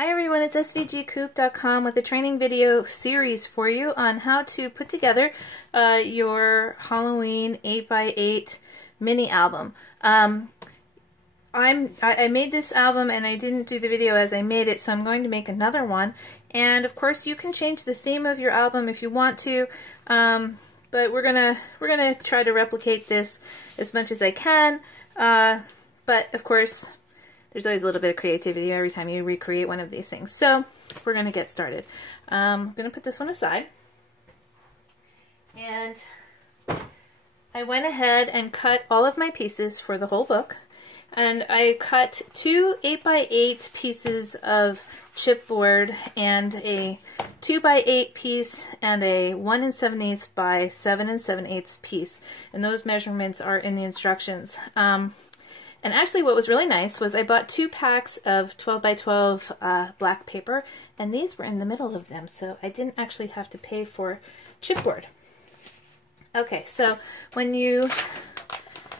Hi everyone, it's svgcoop.com with a training video series for you on how to put together your Halloween 8x8 mini album. I made this album and I didn't do the video as I made it, so I'm going to make another one. And of course you can change the theme of your album if you want to, but we're gonna try to replicate this as much as I can. But of course, there's always a little bit of creativity every time you recreate one of these things. So we're going to get started. I'm going to put this one aside. And I went ahead and cut all of my pieces for the whole book. And I cut two 8x8 pieces of chipboard and a 2x8 piece and a 1 7/8 by 7 7/8 piece. And those measurements are in the instructions. And actually what was really nice was I bought 2 packs of 12x12 black paper, and these were in the middle of them, so I didn't actually have to pay for chipboard. Okay, so when you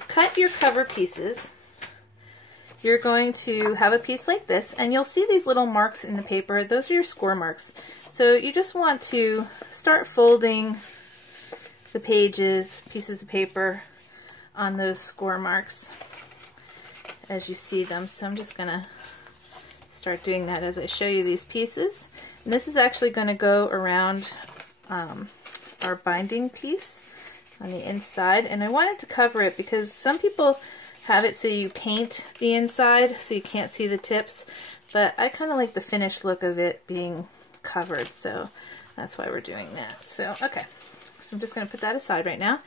cut your cover pieces, you're going to have a piece like this, and you'll see these little marks in the paper. Those are your score marks. So you just want to start folding the pages, pieces of paper, on those score marks as you see them. So I'm just going to start doing that as I show you these pieces. And this is actually going to go around our binding piece on the inside. And I wanted to cover it because some people have it so you paint the inside so you can't see the tips. But I kind of like the finished look of it being covered, so that's why we're doing that. So, okay. So I'm just going to put that aside right now.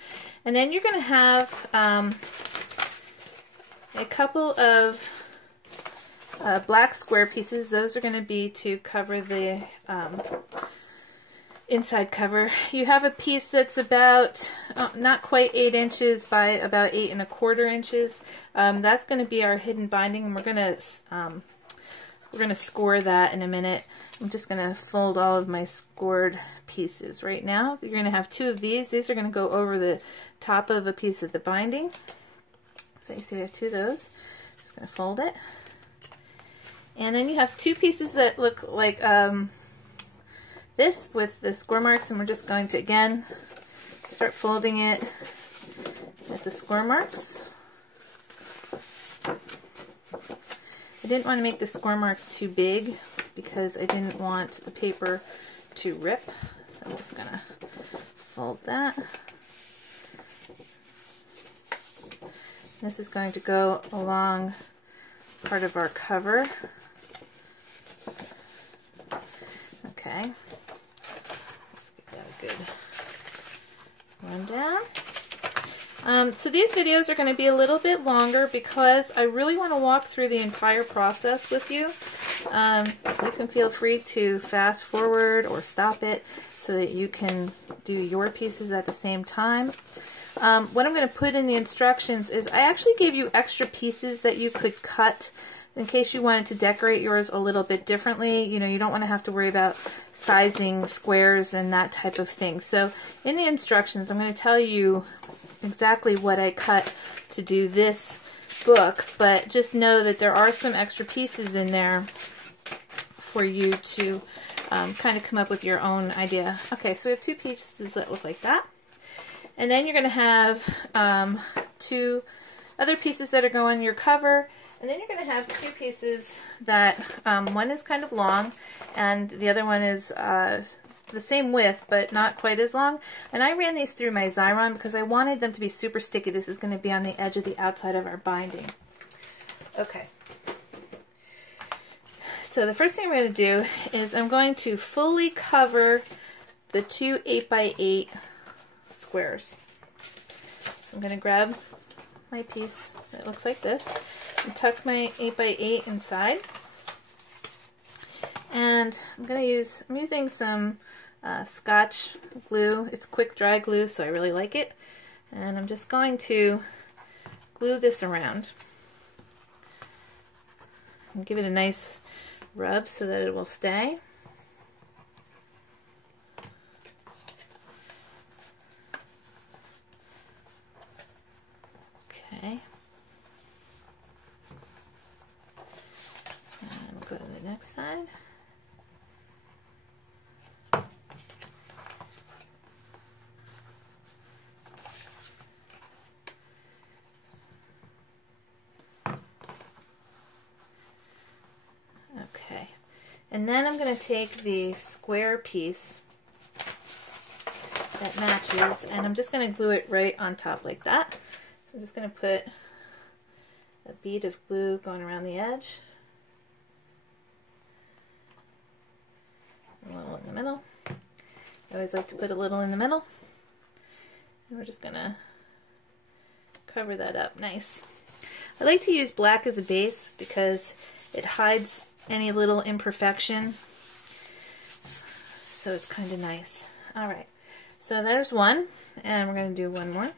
And then you're going to have a couple of black square pieces. Those are going to be to cover the inside cover. You have a piece that's about not quite 8 inches by about 8 1/4 inches. That's going to be our hidden binding, and we're going to score that in a minute. I'm just going to fold all of my scored pieces right now. You're going to have 2 of these. These are going to go over the top of a piece of the binding. So you see I have 2 of those. Just going to fold it. And then you have 2 pieces that look like this with the score marks, and we're just going to, again, start folding it with the score marks. I didn't want to make the score marks too big because I didn't want the paper to rip. So I'm just going to fold that. This is going to go along part of our cover. Okay. Let's get that a good rundown. So these videos are going to be a little bit longer because I really want to walk through the entire process with you. You can feel free to fast forward or stop it so that you can do your pieces at the same time. What I'm going to put in the instructions is I actually gave you extra pieces that you could cut in case you wanted to decorate yours a little bit differently. You know, you don't want to have to worry about sizing squares and that type of thing. So in the instructions, I'm going to tell you exactly what I cut to do this book, but just know that there are some extra pieces in there for you to kind of come up with your own idea. Okay, so we have 2 pieces that look like that. And then you're going to have 2 other pieces that are going on your cover. And then you're going to have 2 pieces that one is kind of long and the other one is the same width but not quite as long. And I ran these through my Xyron because I wanted them to be super sticky. This is going to be on the edge of the outside of our binding. Okay. So the first thing I'm going to do is I'm going to fully cover the 2 8x8 squares. So I'm going to grab my piece that looks like this and tuck my 8x8 inside. And I'm using some Scotch glue. It's quick dry glue, so I really like it. And I'm just going to glue this around and give it a nice rub so that it will stay. Okay. next side. Okay, and then I'm going to take the square piece that matches, and I'm just going to glue it right on top like that. So I'm just going to put a bead of glue going around the edge, a little in the middle. I always like to put a little in the middle, and we're just going to cover that up nice. I like to use black as a base because it hides any little imperfection, so it's kind of nice. All right, so there's one, and we're going to do one more.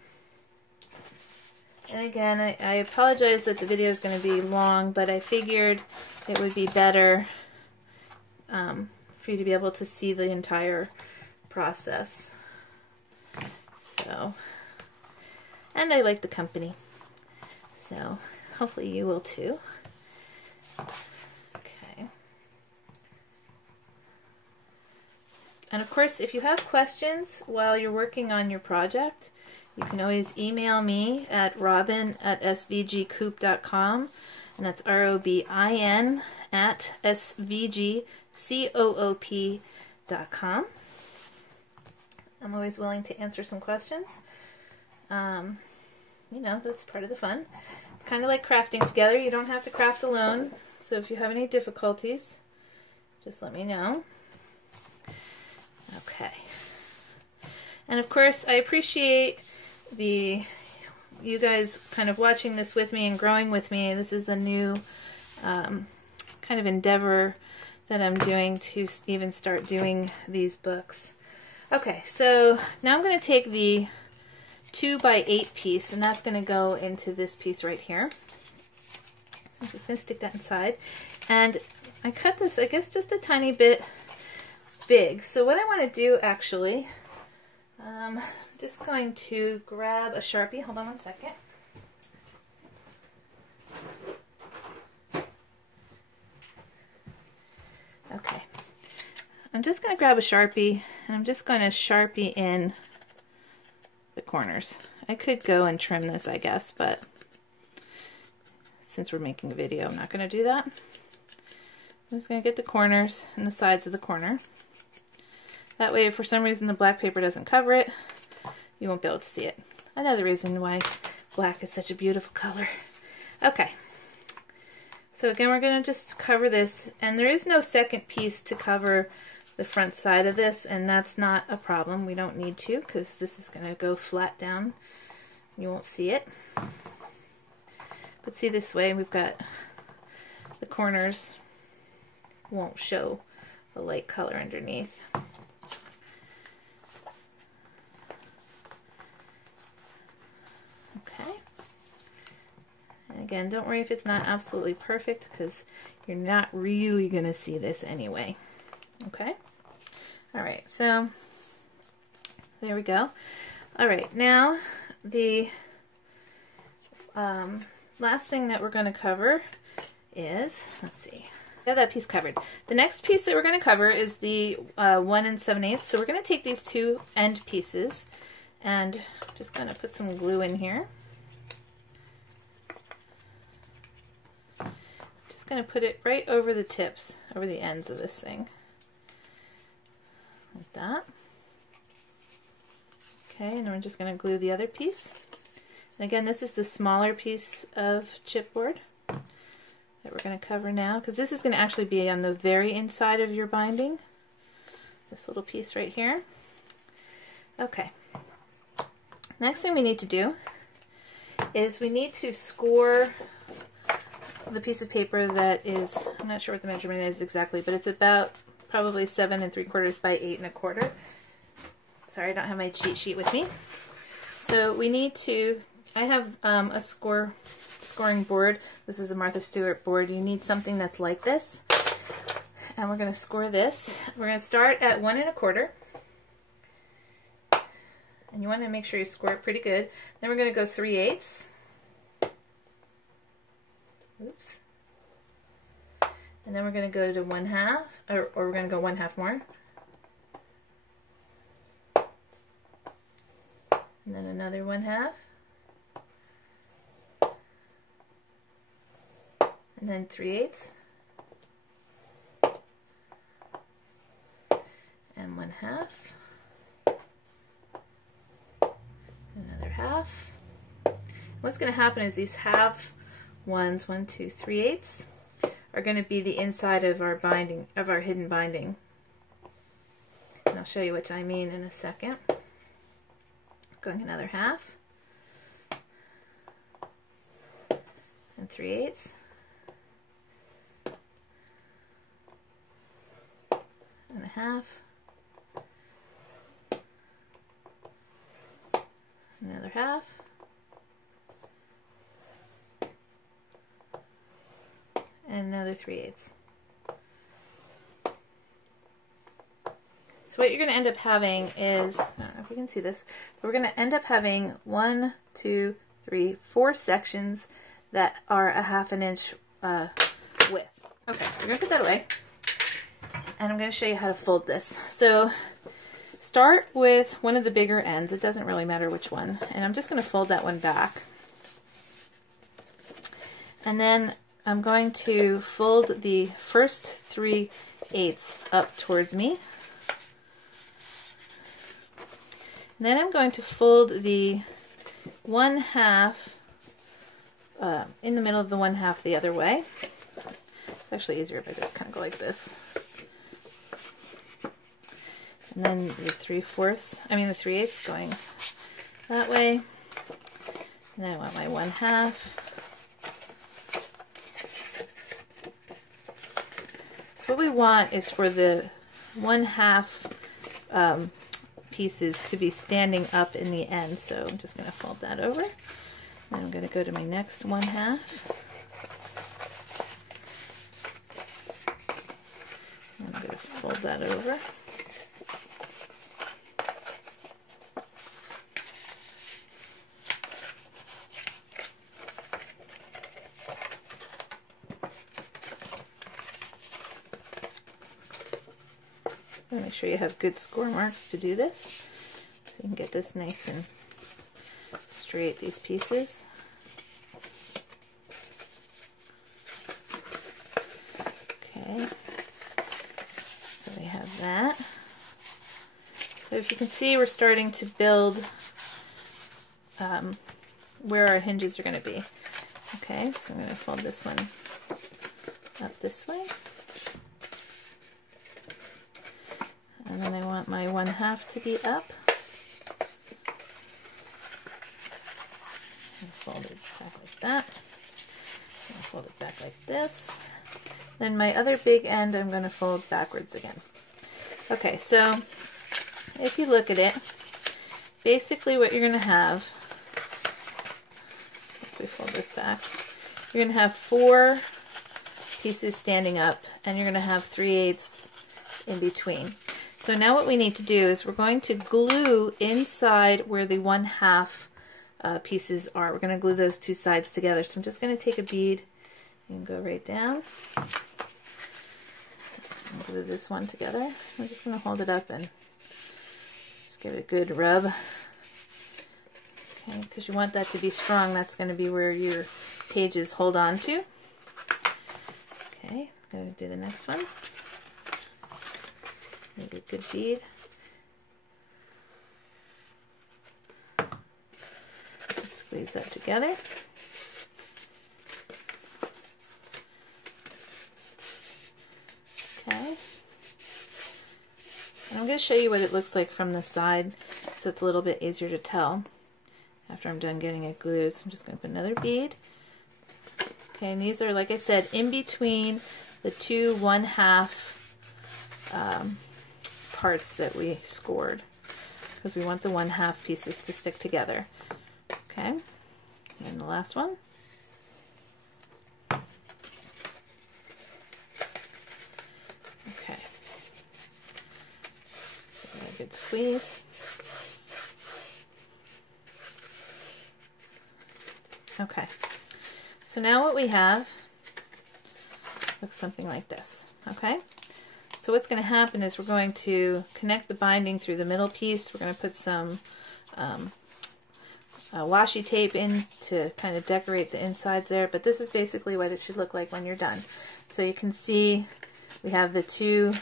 And again, I apologize that the video is going to be long, but I figured it would be better for you to be able to see the entire process. So, and I like the company, so hopefully you will too. Okay. And of course, if you have questions while you're working on your project, you can always email me at robin@svgcoop.com, and that's ROBIN at svgcoop.com. I'm always willing to answer some questions. You know, that's part of the fun. It's kind of like crafting together. You don't have to craft alone, so if you have any difficulties, just let me know. Okay. And of course, I appreciate you guys kind of watching this with me and growing with me. This is a new kind of endeavor that I'm doing to even start doing these books. Okay, so now I'm going to take the 2x8 piece, and that's going to go into this piece right here. So I'm just going to stick that inside. And I cut this, I guess, just a tiny bit big. So what I want to do actually, I'm just going to grab a Sharpie. Hold on one second. Okay. I'm just going to grab a Sharpie, and I'm just going to Sharpie in the corners. I could go and trim this, I guess, but since we're making a video, I'm not going to do that. I'm just going to get the corners and the sides of the corner. That way, if for some reason the black paper doesn't cover it, you won't be able to see it. Another reason why black is such a beautiful color. Okay. So again, we're going to just cover this, and there is no second piece to cover the front side of this, and that's not a problem. We don't need to, because this is going to go flat down. You won't see it. But see, this way we've got the corners won't show the light color underneath. Okay. And again, don't worry if it's not absolutely perfect, because you're not really going to see this anyway. Okay? Alright, so there we go. Alright, now the last thing that we're going to cover is, let's see, I have that piece covered. The next piece that we're going to cover is the 1 7/8. So we're going to take these two end pieces and just going to put some glue in here. Just going to put it right over the tips, over the ends of this thing. Like that. Okay, and then we're just going to glue the other piece. And again, this is the smaller piece of chipboard that we're going to cover now, because this is going to actually be on the very inside of your binding. This little piece right here. Okay. Next thing we need to do is we need to score the piece of paper that is, I'm not sure what the measurement is exactly, but it's about probably 7 3/4 by 8 1/4. Sorry, I don't have my cheat sheet with me. So we need to, I have a scoring board. This is a Martha Stewart board. You need something that's like this. And we're going to score this. We're going to start at 1 1/4. And you want to make sure you score it pretty good. Then we're going to go 3/8. Oops. And then we're going to go to 1/2, or we're going to go 1/2 more. And then another 1/2. And then 3/8. And 1/2. Another 1/2. What's going to happen is these half ones, 1, 2, 3/8, are going to be the inside of our binding, of our hidden binding. And I'll show you what I mean in a second. Going another 1/2. And 3/8. And 1/2. Another 1/2. And another 3/8. So what you're going to end up having is, I don't know if you can see this, but we're going to end up having 1, 2, 3, 4 sections that are a 1/2 inch width. Okay, so we're going to put that away, and I'm going to show you how to fold this. So start with one of the bigger ends. It doesn't really matter which one, and I'm just going to fold that one back. And then I'm going to fold the first 3/8 up towards me. And then I'm going to fold the 1/2 in the middle of the 1/2 the other way. It's actually easier if I just kind of go like this. And then the 3/8 going that way. And then I want my 1/2. So what we want is for the 1/2 pieces to be standing up in the end. So I'm just going to fold that over. Then I'm going to go to my next 1/2. I'm going to fold that over. Make sure you have good score marks to do this, so you can get this nice and straight, these pieces. Okay, so we have that. So if you can see, we're starting to build where our hinges are going to be. Okay, so I'm going to fold this one up this way. And then I want my 1/2 to be up. And fold it back like that. And fold it back like this. Then my other big end I'm going to fold backwards again. Okay, so if you look at it, basically what you're going to have, if we fold this back, you're going to have 4 pieces standing up, and you're going to have 3/8 in between. So now what we need to do is we're going to glue inside where the 1/2 pieces are. We're going to glue those 2 sides together. So I'm just going to take a bead and go right down and glue this one together. I'm just going to hold it up and just give it a good rub. Okay, because you want that to be strong. That's going to be where your pages hold on to. Okay, I'm going to do the next one. Maybe a good bead. Squeeze that together. Okay. And I'm going to show you what it looks like from the side, so it's a little bit easier to tell after I'm done getting it glued. So I'm just going to put another bead. Okay, and these are, like I said, in between the 2 1/2 parts that we scored, because we want the 1/2 pieces to stick together. Okay, and the last one. Okay, a good squeeze. Okay, so now what we have looks something like this. Okay, so what's going to happen is we're going to connect the binding through the middle piece. We're going to put some washi tape in to kind of decorate the insides there, but this is basically what it should look like when you're done. So you can see we have the two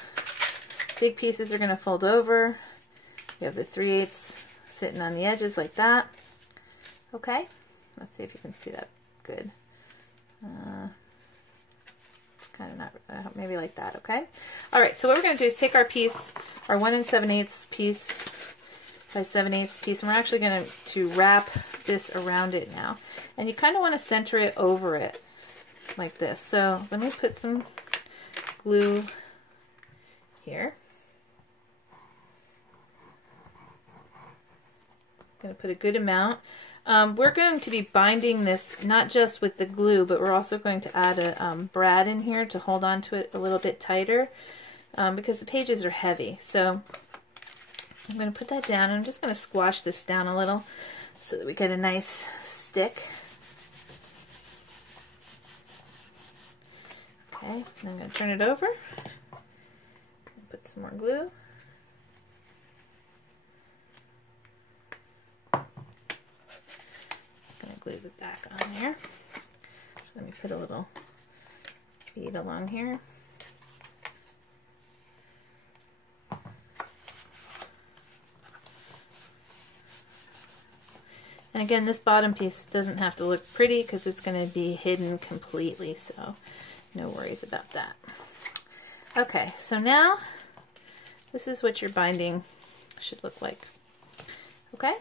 big pieces are going to fold over. You have the 3/8 sitting on the edges like that. Okay, let's see if you can see that good. Kind of not, maybe like that. Okay. All right. So what we're going to do is take our piece, our 1 7/8 piece by 7/8 piece, and we're actually going to wrap this around it now. And you kind of want to center it over it like this. So let me put some glue here. I'm going to put a good amount. We're going to be binding this not just with the glue, but we're also going to add a brad in here to hold on to it a little bit tighter because the pages are heavy. So I'm going to put that down. I'm just going to squash this down a little so that we get a nice stick. Okay, I'm going to turn it over. Put some more glue. Glue the back on here. So let me put a little bead along here. And again, this bottom piece doesn't have to look pretty because it's going to be hidden completely, so no worries about that. Okay, so now this is what your binding should look like. Okay?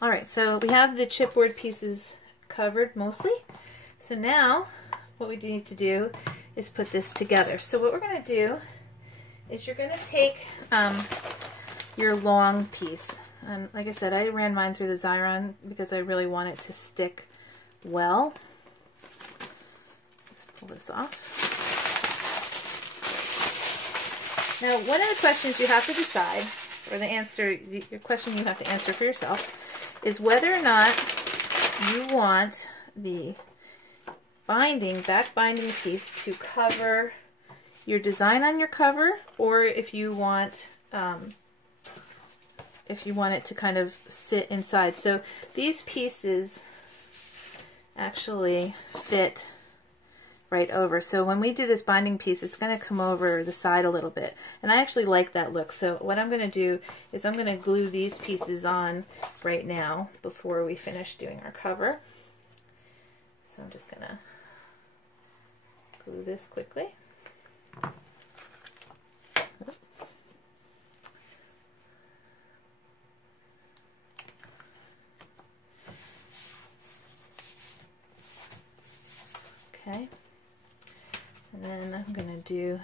All right, so we have the chipboard pieces covered mostly. So now what we need to do is put this together. So what we're going to do is you're going to take your long piece. And like I said, I ran mine through the Xyron because I really want it to stick well. Let's pull this off. Now, one of the questions you have to decide, or the answer, your question you have to answer for yourself, is whether or not you want the binding, back binding piece to cover your design on your cover, or if you want it to kind of sit inside. So these pieces actually fit right over. So when we do this binding piece, it's going to come over the side a little bit. And I actually like that look. So what I'm going to do is I'm going to glue these pieces on right now before we finish doing our cover. So I'm just going to glue this quickly. Okay. And then I'm going to do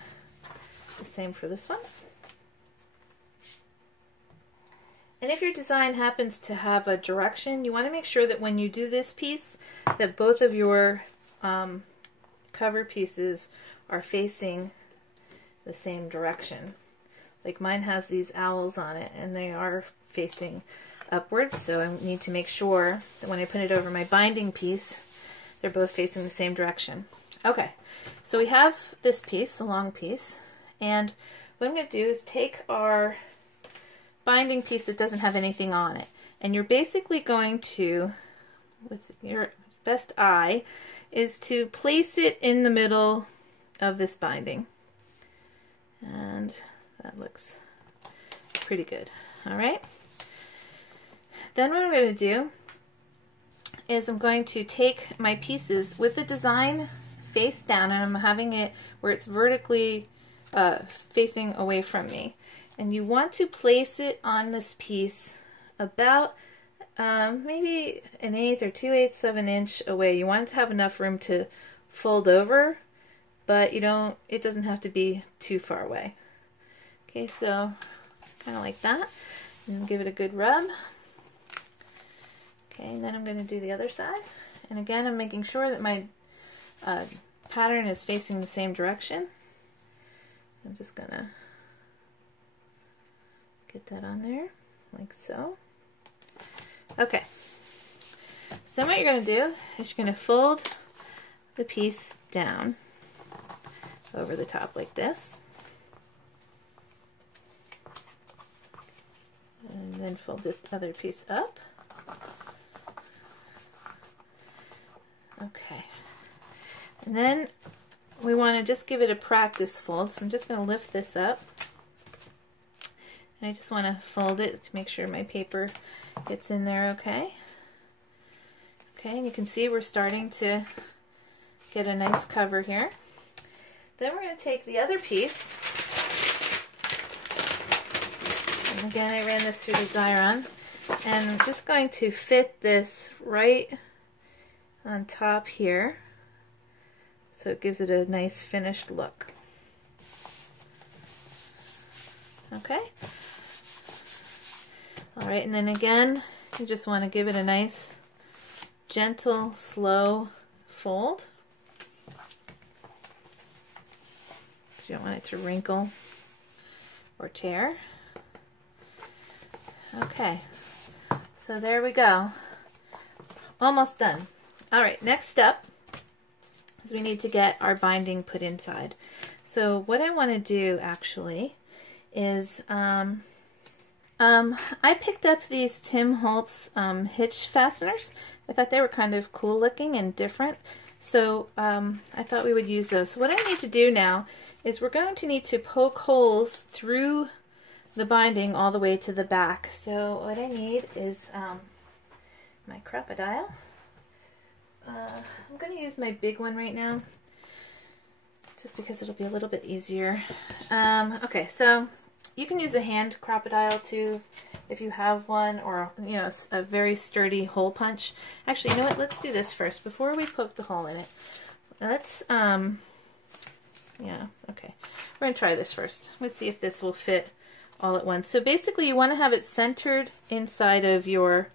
the same for this one. And if your design happens to have a direction, you want to make sure that when you do this piece, that both of your cover pieces are facing the same direction. Like mine has these owls on it and they are facing upwards, so I need to make sure that when I put it over my binding piece, they're both facing the same direction. Okay, so we have this piece, the long piece, and what I'm going to do is take our binding piece that doesn't have anything on it, and you're basically going to, with your best eye, is to place it in the middle of this binding. And that looks pretty good. All right. Then what I'm going to do is I'm going to take my pieces with the design face down, and I'm having it where it's vertically facing away from me. And you want to place it on this piece about maybe 1/8 or 2/8 of an inch away. You want it to have enough room to fold over, but it doesn't have to be too far away. Okay, so kind of like that, and give it a good rub. Okay, and then I'm going to do the other side, and again I'm making sure that my pattern is facing the same direction. I'm just going to get that on there like so. Okay, so what you're going to do is you're going to fold the piece down over the top like this. And then fold the other piece up. Okay. And then we want to just give it a practice fold. So I'm just going to lift this up. And I just want to fold it to make sure my paper gets in there okay. Okay, and you can see we're starting to get a nice cover here. Then we're going to take the other piece. And again, I ran this through the Xyron. And I'm just going to fit this right on top here, so it gives it a nice finished look. Okay. All right, and then again, you just want to give it a nice, gentle, slow fold. You don't want it to wrinkle or tear. Okay, so there we go. Almost done. All right, next step is we need to get our binding put inside. So what I want to do actually is I picked up these Tim Holtz hitch fasteners. I thought they were kind of cool looking and different, so I thought we would use those. So what I need to do now is we're going to need to poke holes through the binding all the way to the back. So what I need is my Crop-A-Dile. I'm going to use my big one right now, just because it'll be a little bit easier. Okay, so you can use a hand Crop-A-Dile too, if you have one, or you know, a very sturdy hole punch. Actually, you know what? Let's do this first before we poke the hole in it. Let's, yeah, okay. We're gonna try this first. Let's see if this will fit all at once. So basically, you want to have it centered inside of your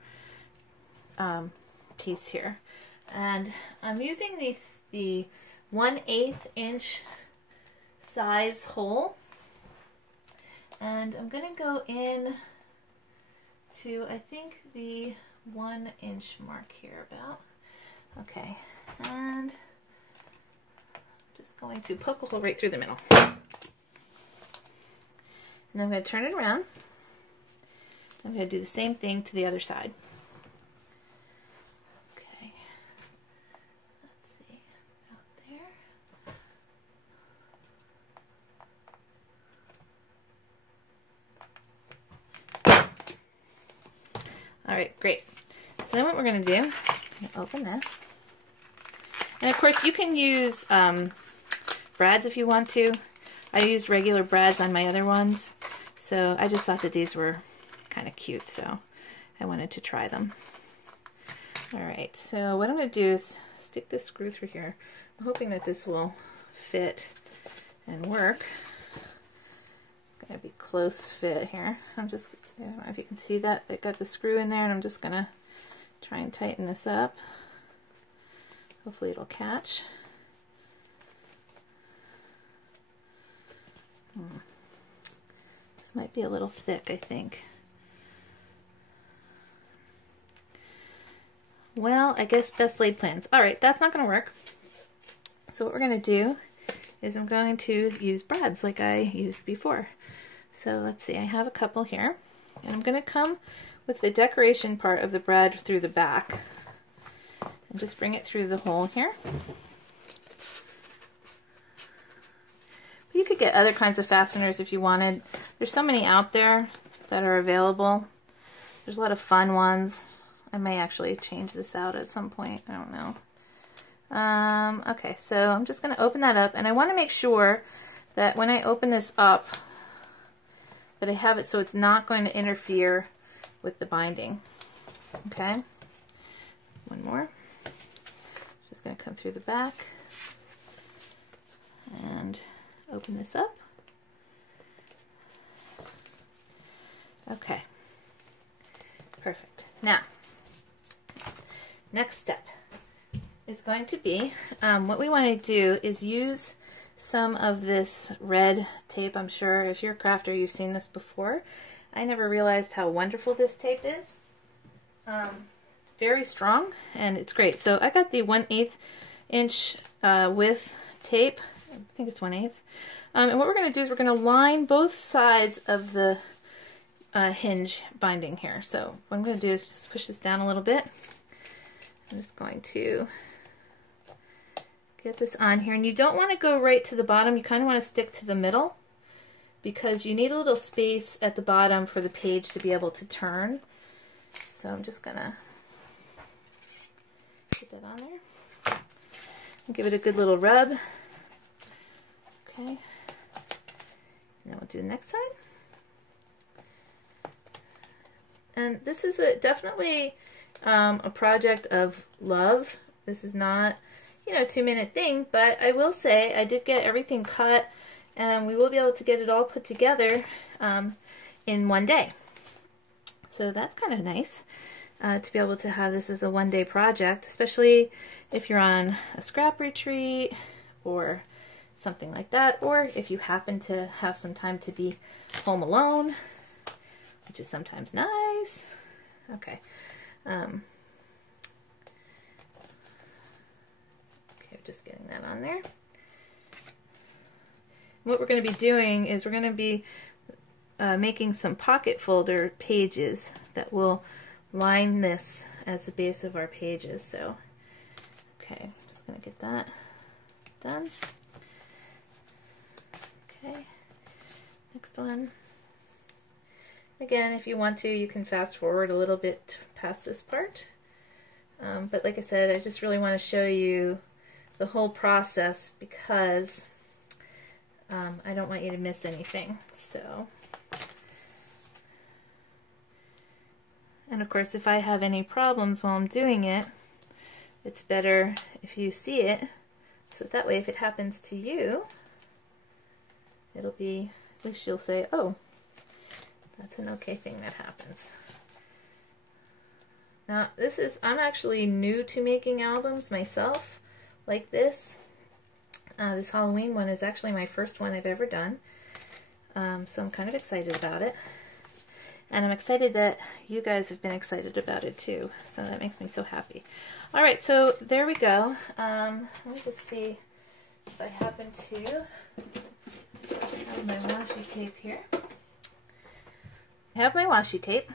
piece here. And I'm using the 1/8 inch size hole, and I'm going to go in to, I think, the 1 inch mark here about. Okay, and I'm just going to poke a hole right through the middle. And then I'm going to turn it around. I'm going to do the same thing to the other side. Alright, great. So then what we're going to do, I'm going to open this. And of course you can use brads if you want to. I used regular brads on my other ones, so I just thought that these were kind of cute, so I wanted to try them. Alright, so what I'm going to do is stick this screw through here. I'm hoping that this will fit and work. It's going to be close fit here. I don't know if you can see that. I got the screw in there, and I'm just going to try and tighten this up. Hopefully it'll catch. This might be a little thick, I think. Well, I guess best laid plans. Alright, that's not going to work. So what we're going to do is I'm going to use brads like I used before. So let's see, I have a couple here. And I'm going to come with the decoration part of the brad through the back. And just bring it through the hole here. But you could get other kinds of fasteners if you wanted. There's so many out there that are available. There's a lot of fun ones. I may actually change this out at some point. I don't know. Okay, so I'm just going to open that up. And I want to make sure that when I open this up, that I have it so it's not going to interfere with the binding. Okay, one more. Just going to come through the back and open this up. Okay, perfect. Now, next step is going to be, what we want to do is use some of this red tape. I'm sure if you're a crafter, you've seen this before. I never realized how wonderful this tape is. It's very strong and it's great. So I got the 1/8 inch width tape, I think it's 1/8. And what we're going to do is we're going to line both sides of the hinge binding here. So what I'm going to do is just push this down a little bit. I'm just going to get this on here, and you don't want to go right to the bottom. You kind of want to stick to the middle because you need a little space at the bottom for the page to be able to turn. So I'm just gonna put that on there and give it a good little rub. Okay, now we'll do the next side. And this is definitely a project of love. This is not, you know, 2-minute thing, but I will say I did get everything cut, and we will be able to get it all put together in one day. So that's kind of nice to be able to have this as a one-day project, especially if you're on a scrap retreat or something like that, or if you happen to have some time to be home alone, which is sometimes nice. Okay. Okay, just getting that on there. What we're going to be doing is we're going to be making some pocket folder pages that will line this as the base of our pages. So, okay, I'm just going to get that done. Okay, next one. Again, if you want to, you can fast forward a little bit past this part. But like I said, I just really want to show you the whole process because I don't want you to miss anything. So, and of course, if I have any problems while I'm doing it, it's better if you see it, so that way if it happens to you, it'll be, at least you'll say, oh, that's an okay thing that happens. Now I'm actually new to making albums myself like this. This Halloween one is actually my first one I've ever done. So I'm kind of excited about it. And I'm excited that you guys have been excited about it too. So that makes me so happy. All right, so there we go. Let me just see if I happen to have my washi tape here. I have my washi tape,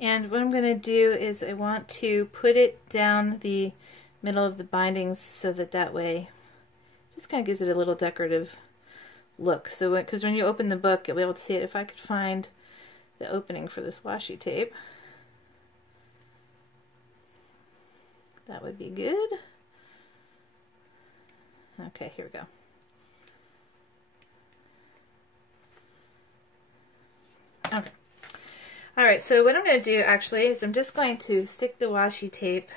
and what I'm going to do is I want to put it down the middle of the bindings so that way it just kind of gives it a little decorative look. So because when you open the book, you'll be able to see it. If I could find the opening for this washi tape, that would be good. Okay, here we go. Okay. All right, so what I'm going to do actually is I'm just going to stick the washi tape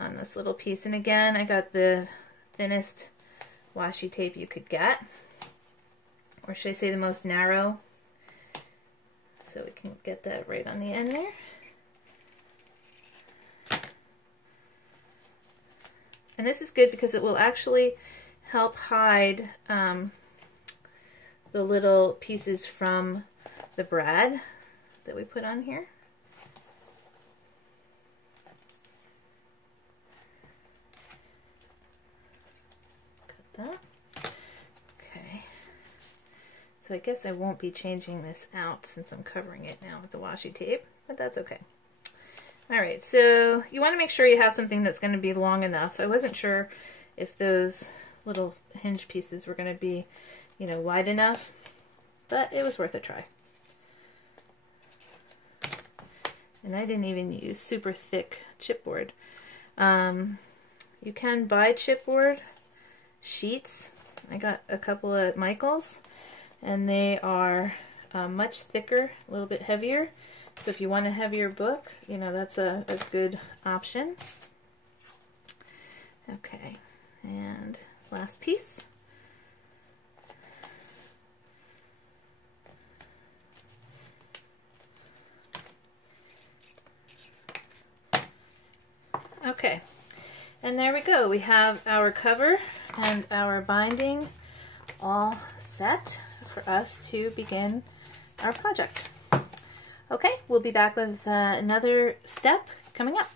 on this little piece. And again, I got the thinnest washi tape you could get, or should I say the most narrow, so we can get that right on the end there. And this is good because it will actually help hide the little pieces from the brad that we put on here. Cut that. Okay. So I guess I won't be changing this out since I'm covering it now with the washi tape, but that's okay. Alright, so you want to make sure you have something that's going to be long enough. I wasn't sure if those little hinge pieces were going to be, you know, wide enough, but it was worth a try. And I didn't even use super thick chipboard. You can buy chipboard sheets. I got a couple at Michael's, and they are much thicker, a little bit heavier. So if you want a heavier book, you know, that's a good option. Okay, and last piece. Okay, and there we go. We have our cover and our binding all set for us to begin our project. Okay, we'll be back with another step coming up.